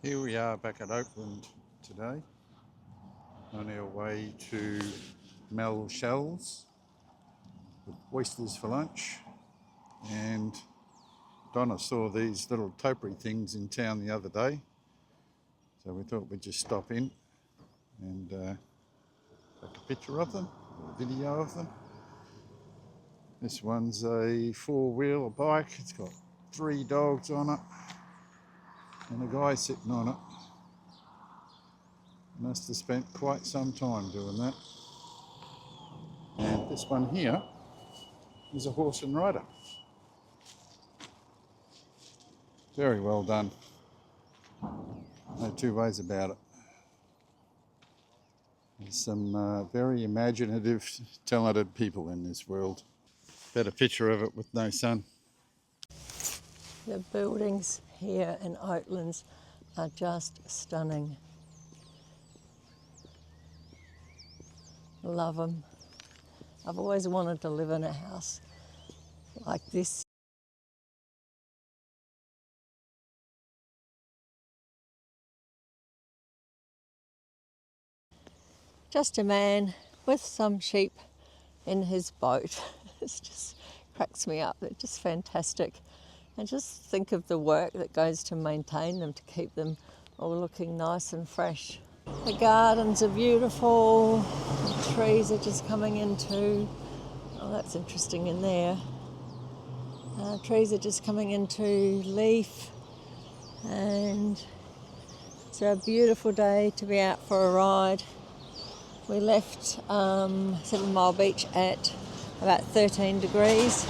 Here we are back at Oatlands today, on our way to MelShells with Oysters for lunch. And Donna saw these little topiary things in town the other day, so we thought we'd just stop in and take a picture of them, or a video of them. This one's a four-wheel bike. It's got 3 dogs on it and a guy sitting on it. Must have spent quite some time doing that. And this one here is a horse and rider. Very well done. No two ways about it. There's some very imaginative, talented people in this world. Better picture of it with no sun. The buildings here in Oatlands are just stunning. Love them. I've always wanted to live in a house like this. Just a man with some sheep in his boat. It just cracks me up. They're just fantastic. And just think of the work that goes to maintain them, to keep them all looking nice and fresh. The gardens are beautiful. The trees are just coming into, oh, that's interesting in there. Trees are just coming into leaf, and it's a beautiful day to be out for a ride. We left 7 Mile Beach at about 13 degrees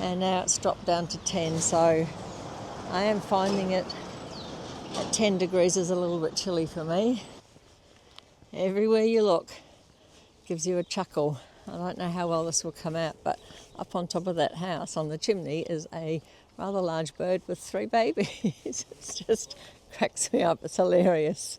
and now it's dropped down to 10, so I am finding it at 10 degrees is a little bit chilly for me. Everywhere you look gives you a chuckle. I don't know how well this will come out, but up on top of that house on the chimney is a rather large bird with 3 babies. It just cracks me up. It's hilarious.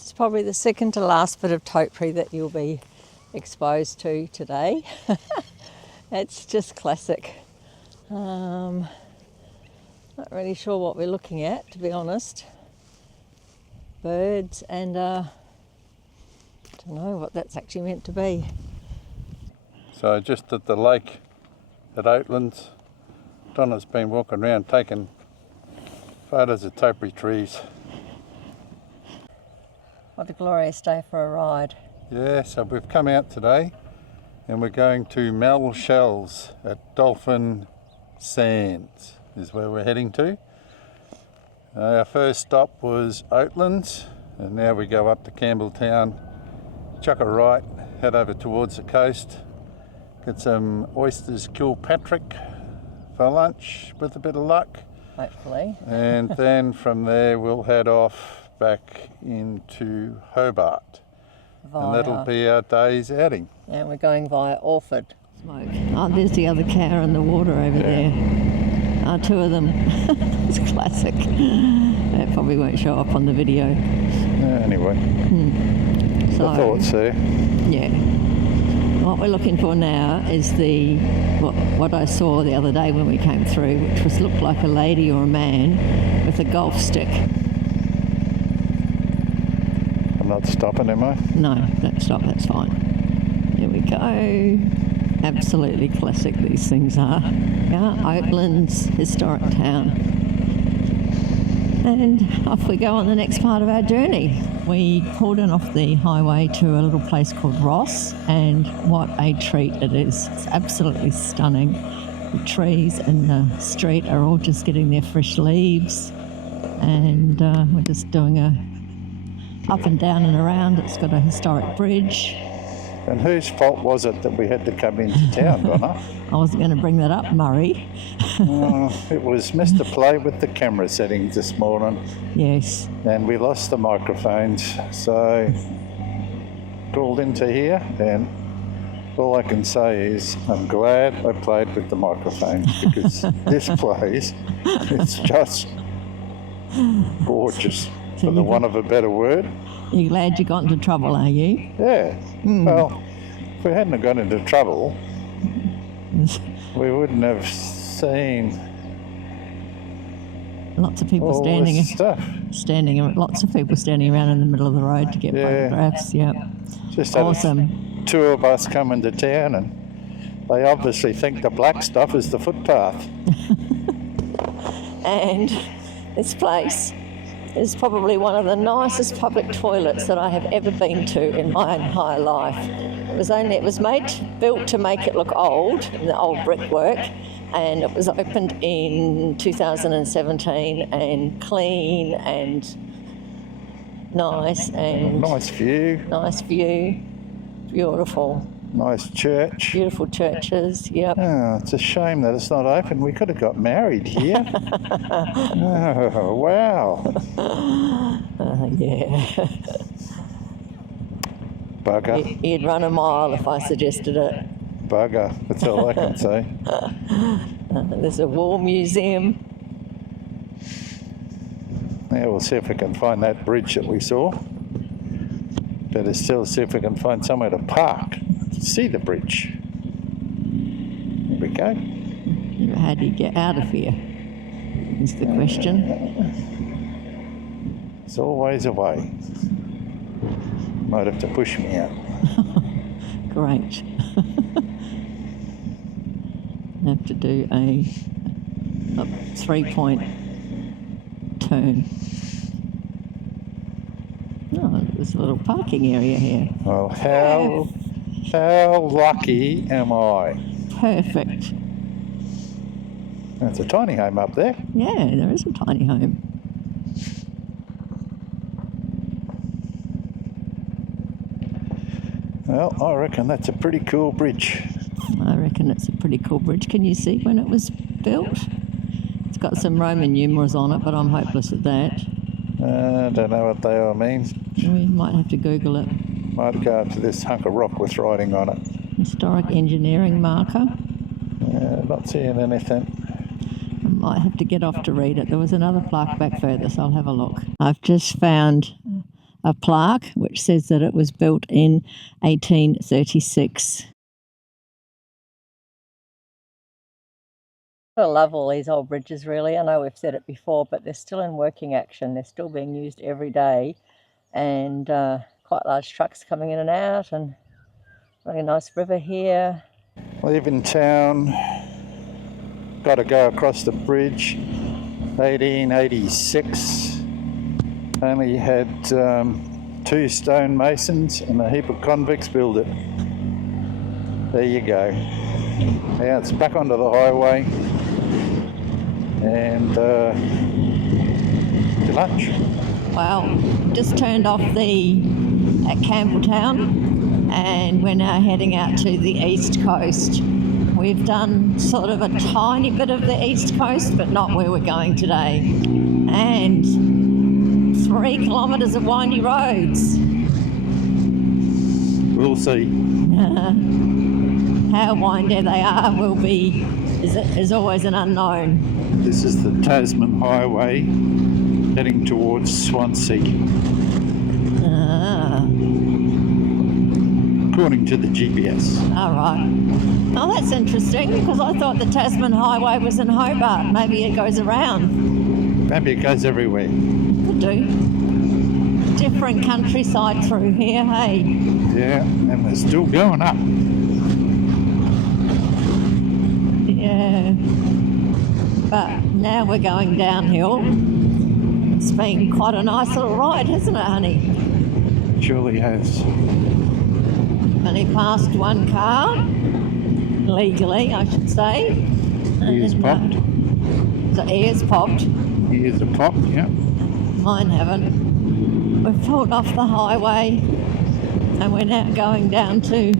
It's probably the second to last bit of topiary that you'll be exposed to today. It's just classic. Not really sure what we're looking at, to be honest. Birds and I don't know what that's actually meant to be. So just at the lake at Oatlands, Donna's been walking around taking photos of topiary trees. What a glorious day for a ride. Yeah, so we've come out today and we're going to MelShells at Dolphin Sands is where we're heading to. Our first stop was Oatlands, and now we go up to Campbelltown, chuck a right, head over towards the coast, get some Oysters Kilpatrick for lunch with a bit of luck. Hopefully. And then from there we'll head off back into Hobart. And that'll be our day's outing. And we're going via Orford. Smoke. Oh, there's the other cow in the water over there. 2 of them. It's classic. That probably won't show up on the video. Anyway, So, the thoughts there. Yeah. What we're looking for now is what I saw the other day when we came through, which looked like a lady or a man with a golf stick. I'm not stopping, am I? No, don't stop, that's fine. Here we go. Absolutely classic these things are. Yeah, Oatlands, historic town. And off we go on the next part of our journey. We pulled in off the highway to a little place called Ross, and what a treat it is. It's absolutely stunning. The trees in the street are all just getting their fresh leaves, and we're just doing a up and down and around. It's got a historic bridge. And whose fault was it that we had to come into town, Donna? I wasn't going to bring that up, Murray. It was Mr. Play with the camera settings this morning. Yes. And we lost the microphones, so called into here, and all I can say is I'm glad I played with the microphones, because this place, it's just gorgeous, for the want of a better word. You're glad you got into trouble, are you? Yeah. Well, if we hadn't have got into trouble, we wouldn't have seen lots of people all this stuff. Lots of people standing around in the middle of the road to get photographs. Yeah. Just had awesome. a tour bus come into town, and they obviously think the black stuff is the footpath. And this place is probably one of the nicest public toilets that I have ever been to in my entire life. It was built to make it look old, the old brickwork, and it was opened in 2017, and clean and nice, and Nice view. Beautiful. Nice church. Beautiful churches, yep. Oh, it's a shame that it's not open. We could have got married here. Oh, wow. Yeah. Bugger. You'd run a mile if I suggested it. Bugger. That's all I can say. There's a war museum. Yeah, we'll see if we can find that bridge that we saw. Better still see if we can find somewhere to park. See the bridge. There we go. How do you get out of here? Is the question. There's always a way. Might have to push me out. Great. I have to do a 3-point turn. Oh, there's a little parking area here. Well, how lucky am I? Perfect. There's a tiny home up there. Yeah, there is a tiny home. Well, I reckon that's a pretty cool bridge. I reckon it's a pretty cool bridge. Can you see when it was built? It's got some Roman numerals on it, but I'm hopeless at that. I don't know what they all mean. We might have to Google it. Might go up to this hunk of rock with writing on it. Historic engineering marker. Not seeing anything. I might have to get off to read it. There was another plaque back further, so I'll have a look. I've just found a plaque which says that it was built in 1836. I love all these old bridges, really. I know we've said it before, but they're still in working action. They're still being used every day, and quite large trucks coming in and out, and really nice river here. Live in town, got to go across the bridge. 1886, only had 2 stonemasons and a heap of convicts build it. There you go. Now it's back onto the highway, and to lunch. Well, just turned off at Campbelltown, and we're now heading out to the east coast. We've done sort of a tiny bit of the east coast, but not where we're going today. And 3 kilometres of windy roads. We'll see. How windy they are is always an unknown. This is the Tasman Highway heading towards Swansea. According to the GPS. All right. Oh, that's interesting, because I thought the Tasman Highway was in Hobart. Maybe it goes around. Maybe it goes everywhere. Could do. different countryside through here, hey? Yeah, and we're still going up. Yeah. But now we're going downhill. It's been quite a nice little ride, hasn't it, honey? Surely has. Only passed one car, legally, I should say. Ears popped. So ears popped. Ears are popped, yeah. Mine haven't. We've pulled off the highway and we're now going down to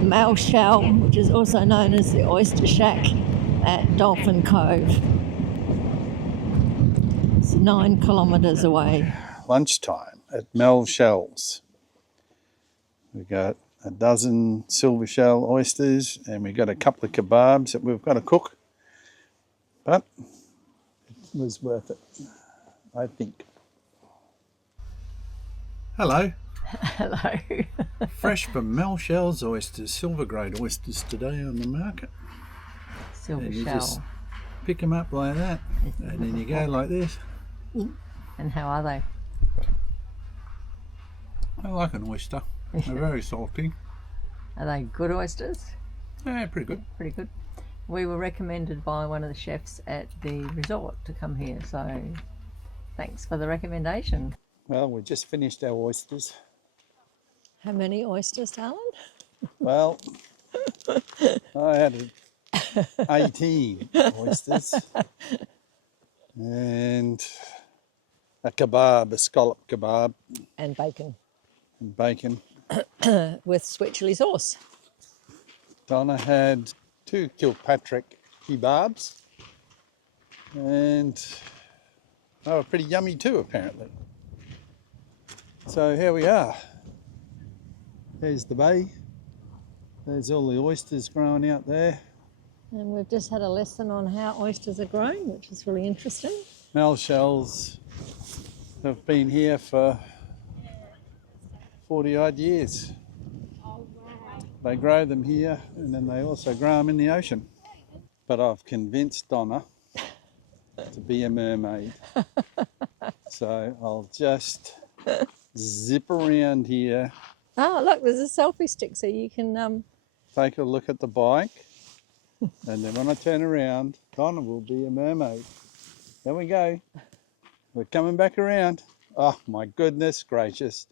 MelShell, which is also known as the Oyster Shack at Dolphin Cove. It's 9 kilometres away. Lunchtime at MelShells. We've got a dozen silver shell oysters and we've got a couple of kebabs that we've got to cook. But it was worth it, I think. Hello. Hello. Fresh from MelShell's oysters, silver grade oysters today on the market. Silver And you shell. just pick them up like that and then you go like this. And how are they? I like an oyster. They're very salty. Are they good oysters? Yeah, pretty good. Pretty good. We were recommended by one of the chefs at the resort to come here, so thanks for the recommendation. Well, we just finished our oysters. How many oysters, darling? Well, I had 18 oysters and a kebab, a scallop kebab And bacon and bacon. with sweet chili sauce. Donna had 2 Kilpatrick kebabs and they were pretty yummy too, apparently. So here we are. There's the bay. There's all the oysters growing out there. And we've just had a lesson on how oysters are grown, which is really interesting. MelShells have been here for 40 odd years. They grow them here and then they also grow them in the ocean. But I've convinced Donna to be a mermaid. So I'll just zip around here. Oh, look, there's a selfie stick so you can... Take a look at the bike, and then when I turn around, Donna will be a mermaid. There we go. We're coming back around. Oh my goodness gracious.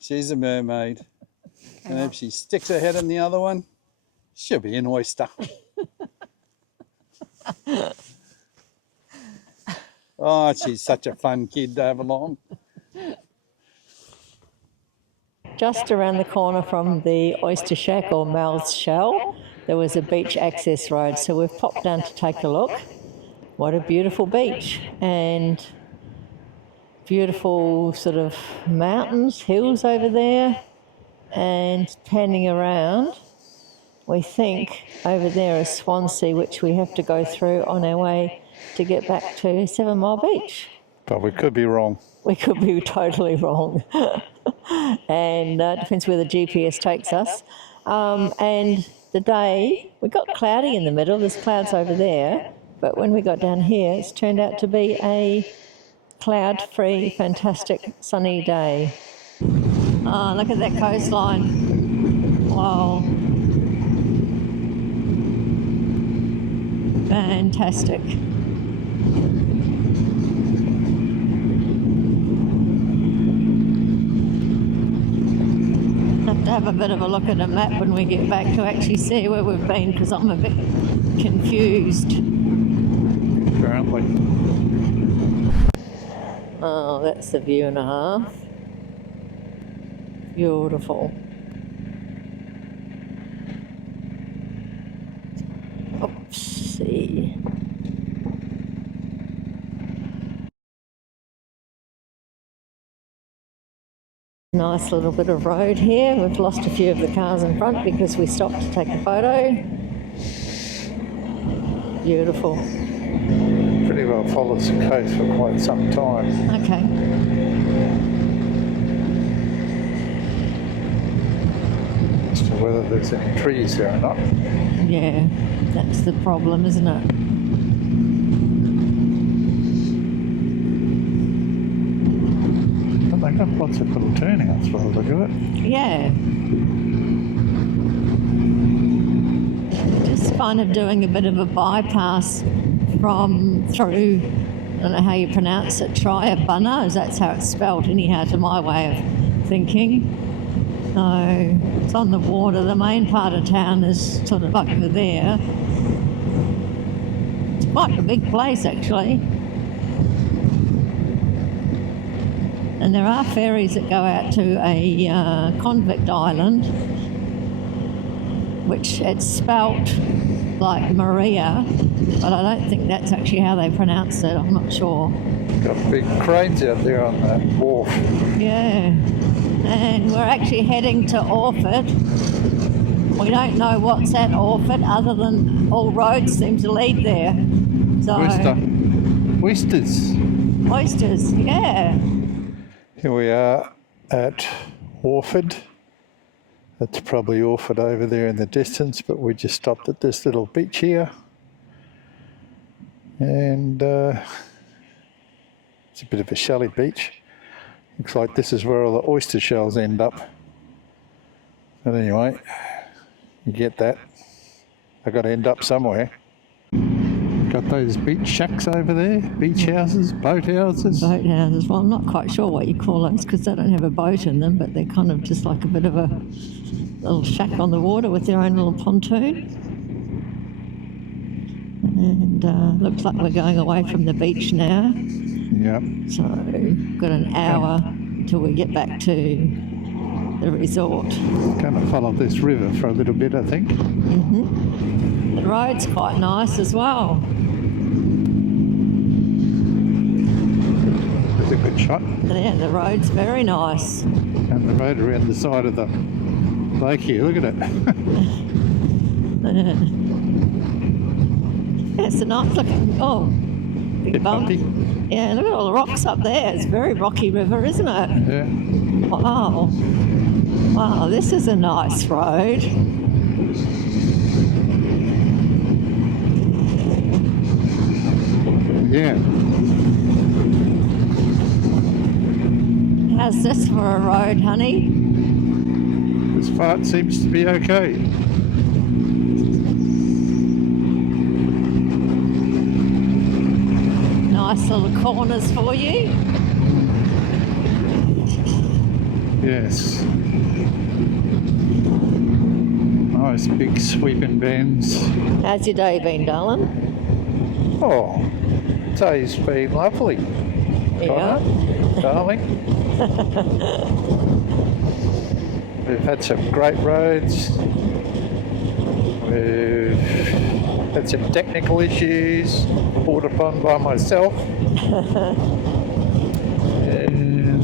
She's a mermaid. And if she sticks her head in the other one, she'll be an oyster. Oh, she's such a fun kid to have along. Just around the corner from the Oyster Shack or MelShell, there was a beach access road, so we've popped down to take a look. What a beautiful beach, and beautiful sort of mountains, hills over there, and panning around, we think over there is Swansea, which we have to go through on our way to get back to 7 Mile Beach. But we could be wrong. We could be totally wrong. And it depends where the GPS takes us. And the day, we got cloudy in the middle, there's clouds over there, but when we got down here, it's turned out to be a cloud-free, fantastic, sunny day. Oh, look at that coastline. Wow. Fantastic. Have to have a bit of a look at a map when we get back to actually see where we've been, because I'm a bit confused. Currently. Oh, that's a view and a half. Beautiful. Oopsie. Nice little bit of road here. We've lost a few of the cars in front because we stopped to take a photo. Beautiful. Pretty well follows the coast for quite some time. Okay. As to whether there's any trees there or not. Yeah, that's the problem, isn't it? But they Got lots of little turnouts by the look of it. Yeah. Just kind of doing a bit of a bypass through, I don't know how you pronounce it, Triabunna, that's how it's spelled anyhow to my way of thinking. So it's on the water. The main part of town is sort of over there. It's quite a big place actually. And there are ferries that go out to a convict island, which it's spelt like Maria, but I don't think that's actually how they pronounce it. I'm not sure. Got big cranes out there on that wharf. Yeah. And we're actually heading to Orford. We don't know what's at Orford other than all roads seem to lead there. So Oysters. Oysters, yeah. Here we are at Orford. That's probably Orford over there in the distance, but we just stopped at this little beach here. And it's a bit of a shelly beach. Looks like this is where all the oyster shells end up. But anyway, you get that. They've got to end up somewhere. Got those beach shacks over there, beach houses, boat houses. Boat houses. Well, I'm not quite sure what you call those because they don't have a boat in them, but they're kind of just like a bit of a little shack on the water with their own little pontoon. And looks like we're going away from the beach now. Yep. So we've got an hour till we get back to the resort. Going to follow this river for a little bit, I think. The road's quite nice as well. It's a good shot. Yeah, the road's very nice. And the road around the side of the lake here, look at it. It's a nice looking, big bump. Bumpy. Yeah, look at all the rocks up there. It's a very rocky river, isn't it? Yeah. Wow. Wow, this is a nice road. Yeah. How's this for a road, honey? This part seems to be okay. Nice little corners for you. Yes. Nice big sweeping bends. How's your day been, darling? Oh, today's been lovely. Yeah. Connor, darling. We've had some great roads. We've had some technical issues brought upon by myself. And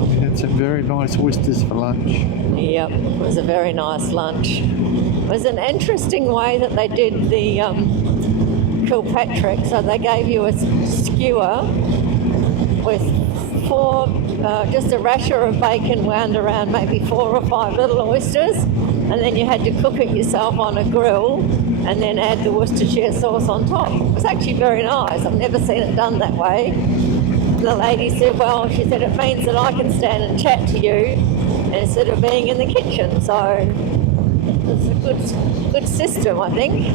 we had some very nice oysters for lunch. Yep, it was a very nice lunch. It was an interesting way that they did the Kilpatrick. So they gave you a skewer with just a rasher of bacon wound around maybe 4 or 5 little oysters, and then you had to cook it yourself on a grill and then add the Worcestershire sauce on top. It was actually very nice. I've never seen it done that way. The lady said, well, she said, it means that I can stand and chat to you instead of being in the kitchen. So it's a good system, I think.